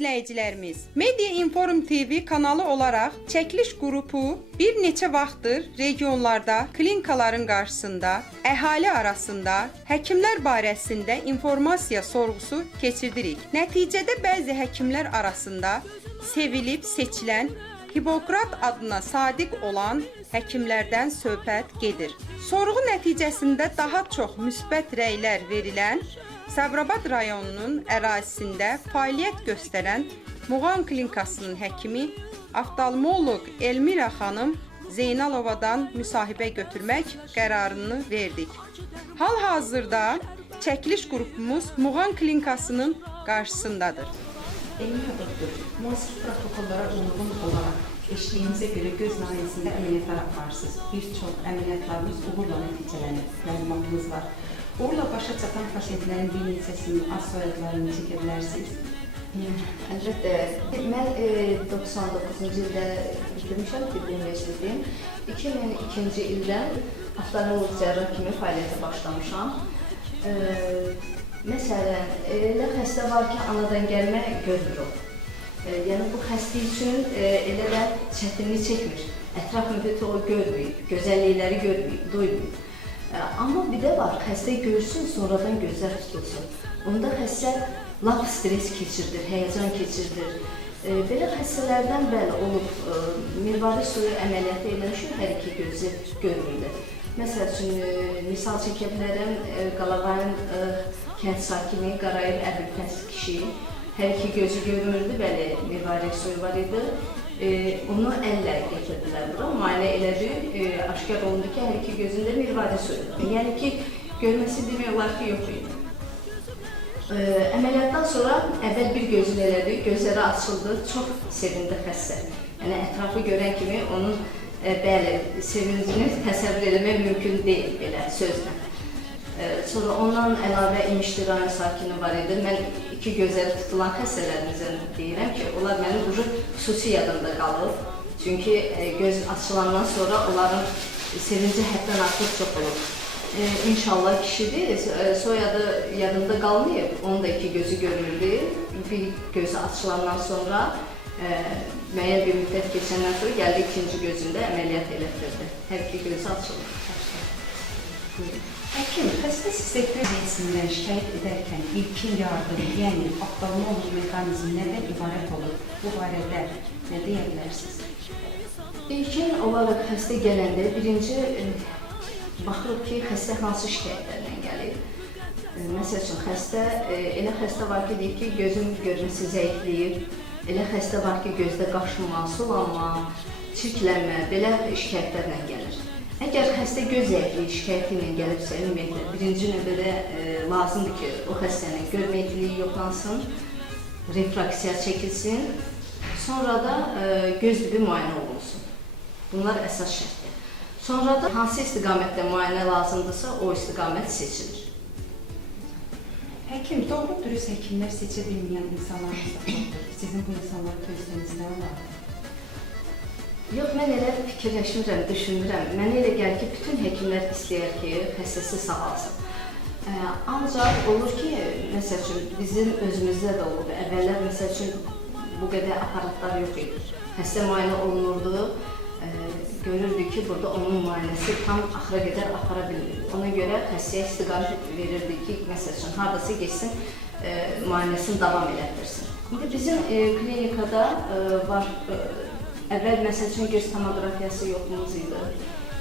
izləyicilərimiz, Media Inform TV kanalı olaraq çəkiliş qrupu bir neçə vaxtdır regionlarda, klinikaların qarşısında, əhali arasında həkimlər barəsində informasiya sorğusu keçirdirik. Nəticədə bəzi həkimlər arasında sevilib seçilən Hipokrat adına sadiq olan həkimlərdən söhbət gedir. Sorğu nəticəsində daha çox müsbət rəylər verilən Sabirabad rayonunun ərazisində fəaliyyət göstərən Muğan klinikasının həkimi oftalmoloq Elmira xanım Zeynalovadan müsahibə götürmək qərarını verdik. Hal-hazırda çəkiliş qrupumuz Muğan klinikasının qarşısındadır. Elmira doktor, müasir protokollara uyğun olaraq eşliyinizə görə göz nahiyəsində əməliyyatlar aparırsınız. Bir çox əməliyyatlarımız uğurla nəticələnir, məlumatımız var. Uğurla başa çatan pasientlərin bir neçəsinin az soyadlarını çəkə bilərsiniz. Əlbəttə, mən 99-cu ildə bitirmişəm Tibb Universitetini. 2002-ci ildən oftalmoloq cərrah kimi fəaliyyətə başlamışam. Məsələn, elə xəstə var ki, anadan gəlmə görmür o. Yəni, bu xəstə üçün elə də çətinlik çəkmir. Ətraf mühiti o görmür, gözəllikləri görmür, duymur. Amma bir də var, xəstə görsün, sonradan gözlər tutulsun. Bunda xəstə lap stres keçirdir, həyəcan keçirdir. Belə xəstələrdən bəli olub, mirvari suyu əməliyyatı eləmişim, hər iki gözü görmürlər. Məsəl üçün, misal çəkə bilərəm, Qalavayın kənd sakini Qarayev Əbülfəz kişi, hər iki gözü görmürdü, bəli, mirvari suyu var idi. Onu əllə getirdilər bura, müayinə elədi, aşkar olundu ki, hər iki gözündə mirvari suyu. Yəni ki, görməsi demək olar ki, yox idi. Əməliyyatdan sonra əvvəl bir gözünü elədi, gözləri açıldı, çox sevindi xəstə. Yəni, ətrafı görən kimi onun bəli, sevincini təsəvvür eləmək mümkün deyil belə sözlə. Sonra ondan əlavə İmişli rayon sakini var idi. Mən iki gözəli tutulan xəstələrimizdən deyirəm ki, onlar mənim xüsusi yadımda qalıb. Çünki göz açılandan sonra onların sevinci həddən artıq çox olub. İnşallah kişidir, soyadı yadımda qalmayıb, onun da iki gözü görmürdü. Bir gözü açılandan sonra müəyyən bir müddət keçəndən sonra gəldi ikinci gözündə əməliyyat elətdirdi. Hər iki gözü açıldı. Həkim, xəstə sizə qeydiyyəsindən şikayət edərkən ilkin yardım, yəni oftalmoloq mexanizmi nədən ibarət olur? Bu barədə nə deyə bilərsiniz? İlkin olaraq xəstə gələndə birinci baxırıq ki, xəstə hansı şikayətlərlə gəlir. Məsəl üçün, xəstə, elə xəstə var ki, deyir ki, gözün görməsi zəifləyir. Elə xəstə var ki, gözdə qaşınma, sulanma, çirklənmə, belə şikayətlərlə gəlir. Əgər xəstə göz zəifliyi şikayəti ilə gəlibsə, ümumiyyətlə, birinci növbədə lazımdır ki, o xəstənin görmə etiliyi yoxlansın, refraksiya çəkilsin, sonra da göz dibi müayinə olunsun. Bunlar əsas şərtdir. Sonra da hansı istiqamətdə müayinə lazımdırsa, o istiqamət seçilir. Həkim, doğru dürüst həkimlər seçə bilməyən insanlarımız da çoxdur. Sizin bu insanları tövsiyəniz nə olardı? Yox, mən elə fikirləşmirəm, düşünürəm. Mənə elə gəlir ki, bütün həkimlər istəyər ki, xəstəsi sağalsın. Ancaq olur ki, məsəl üçün, bizim özümüzdə də olur. Əvvəllər, məsəl üçün, bu qədər aparatlar yox idi. Xəstə müayinə olunurdu, görürdü ki, burada onun müayinəsi tam axıra qədər apara bilmirdi. Ona görə xəstəyə istiqamət verirdi ki, məsəl üçün, haradasa geçsin, müayinəsini davam elətdirsin. İndi bizim klinikada var, əvvəl, məsəl üçün, göz tomografiyası yoxluğumuz idi.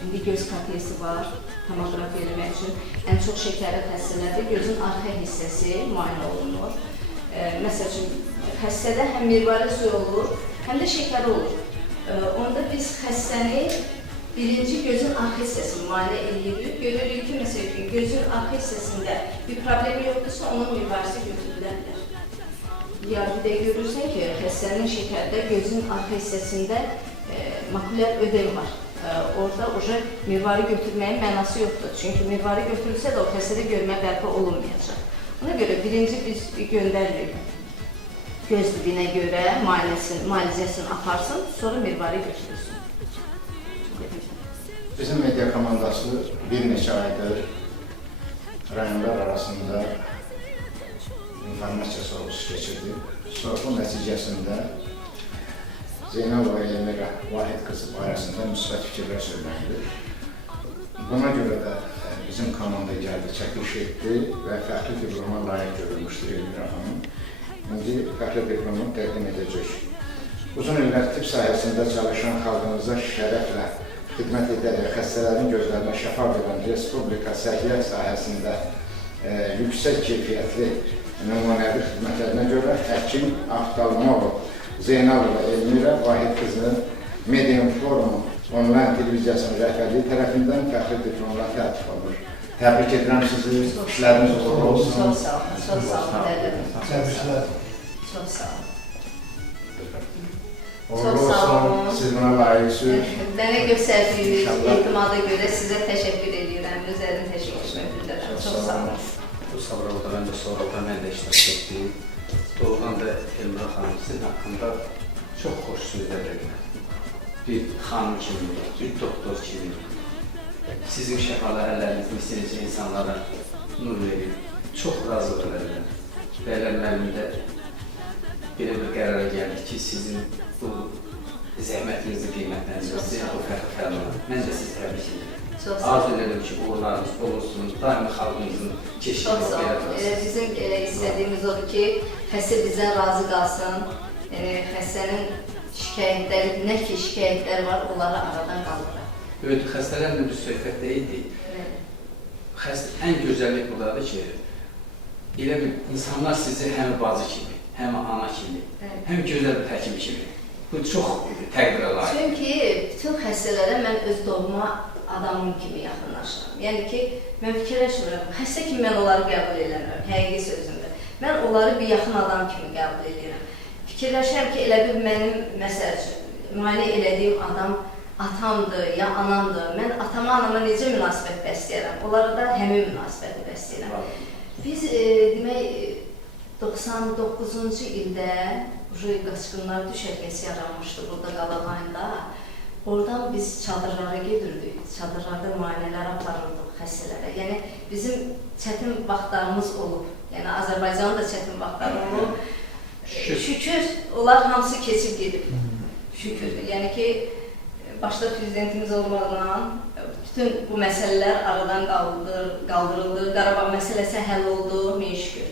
İndi göz katiyesi var, tomografiya eləmək üçün. Ən çox şəkərli xəstələrdə gözün arxa hissəsi müayinə olunur. Məsəl üçün, xəstədə həm mirvari suyu olur, həm də şəkəri olur. Onda biz xəstəni birinci gözün arxa hissəsini müayinə edirik. Görürük ki, məsəl üçün, gözün arxa hissəsində bir problemi yoxdursa, onun mirvarisi götürülə bilər. Ya bir də görürsən ki, xəstənin şəkərdə gözün arxa hissəsində makulyar ödem var. Orada mirvari götürməyin mənası yoxdur. Çünki mirvari götürülsə də o xəstədə görmə bərpa olunmayacaq. Ona görə birinci biz göndəririk göz dibinə görə müalicəsini aparsın, sonra mirvari götürülsün. Bizim media komandası bir neçə aydır rayonlar arasında informasiya sorğusu keçirdi. Sorğu nəticəsində Zeynalova Elmira Vahid qızı barəsində müsbət fikirlər söyləndi. Buna görə də bizim komanda gəldi, çəkiliş etdi və fəxri diploma layiq görülmüşdür Elmira xanım. İndi fəxri diplomu təqdim edəcək. Uzun illər tibb sahəsində çalışan xalqımıza şərəflə xidmət edərək xəstələrin gözlərinə şəfa verən Respublika səhiyyə sahəsində yüksək keyfiyyətli nümunəvi xidmətlərinə görə həkim Aftalmov Zeynalova Elmira Vahid qızının Media Forum onlayn televiziyasının rəhbərliyi tərəfindən fəxri diplomla təltif olunur. Təbrik edirəm sizi, işləriniz uğurlu olsun. Çox sağ olun, çox sağ olun. Təbriklər. Çox sağ olun. Uğurlu olsun, siz buna layiqsiniz. Mənə göstərdiyiniz etimada görə sizə təşəkkür edirəm. Özlərim təşəkkür edirəm. Çox sağ olun. Bu savravda mən də sonradan mən də iştirak etdim. Doğrudan da Elmira xanım sizin haqqında çox xoş sözlər deyirəm. Bir xanım kimi, bir doktor kimi. Sizin şəfalı əlləriniz misiləcə insanlara nur verir. Çox razı olarım. Belə müəllimdə belə bir qərara gəldik ki, sizin bu zəhmətinizi qiymətləndirsiniz, bu fəxri fərmanı. Mən də sizi təbrik edirəm. Arzu edirəm ki, uğurlarınız olsun, daimi xalqımızın keşiyi Çox sağ olun. Bizim istədiyimiz odur ki, xəstə bizdən razı qalsın. Xəstənin şikayətləri, nə ki şikayətlər var, onları aradan qaldıraq. Evet, xəstələrlə bir söhbət deyildi. Ən gözəllik buradadır ki, elə bir insanlar sizi həm bacı kimi, həm ana kimi, həm gözəl bir həkim kimi. Bu çox təqdirə layiq. Çünki bütün xəstələrə mən öz doğma adamım kimi yaxınlaşıram. Yəni ki, mən fikirləşmirəm, xəstə kimi mən onları qəbul eləmirəm, həqiqi sözümdə. Mən onları bir yaxın adam kimi qəbul edirəm. Fikirləşirəm ki, elə bir mənim, məsəl üçün, müayinə elədiyim adam atamdır, ya anamdır. Mən atama, anama necə münasibət bəsləyərəm? Onlara da həmin münasibəti bəsləyərəm. Biz, demək, 99-cu ildə qaçqınlar düşərgəsi yaranmışdı burada Qalavayında. Oradan biz çadırlara gedirdik, çadırlarda müayinələr aparırdıq xəstələrə. Yəni, bizim çətin vaxtlarımız olub, yəni Azərbaycanın da çətin vaxtları olub. Şükür, onlar hamısı keçib gedib, şükür. Yəni ki, başda prezidentimiz olmaqla bütün bu məsələlər aradan qaldırıldı, Qarabağ məsələsi həll oldu, min şükür.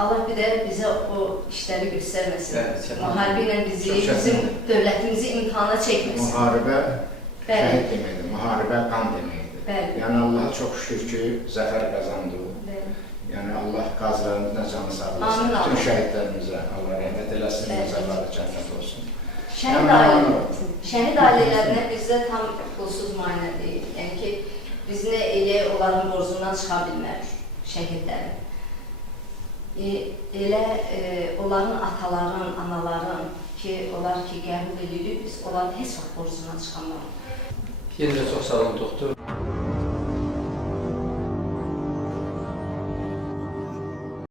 Allah bir də bizə o işləri göstərməsin. Müharibə ilə bizim dövlətimizi imtihana çəkməsin. Müharibə şəhid deməkdir, müharibə qan deməkdir. Yəni Allah çox şükür ki, zəfər qazandı. Yəni Allah qazilərimizdən canı sağ olasın. Bütün şəhidlərimizə Allah rəhmət eləsin, məzarları cənnət olsun. Şəhid ailələrinə bizdə tam pulsuz müayinə deyil. Yəni ki, biz nə eləyək, onların borcundan çıxa bilmərik, şəhidlərin. Elə onların ataların, anaların ki, onlar ki, qəbul edirik, biz onların heç vaxt borcundan çıxamalıyıq. Yenə də çox sağ olun, doktor.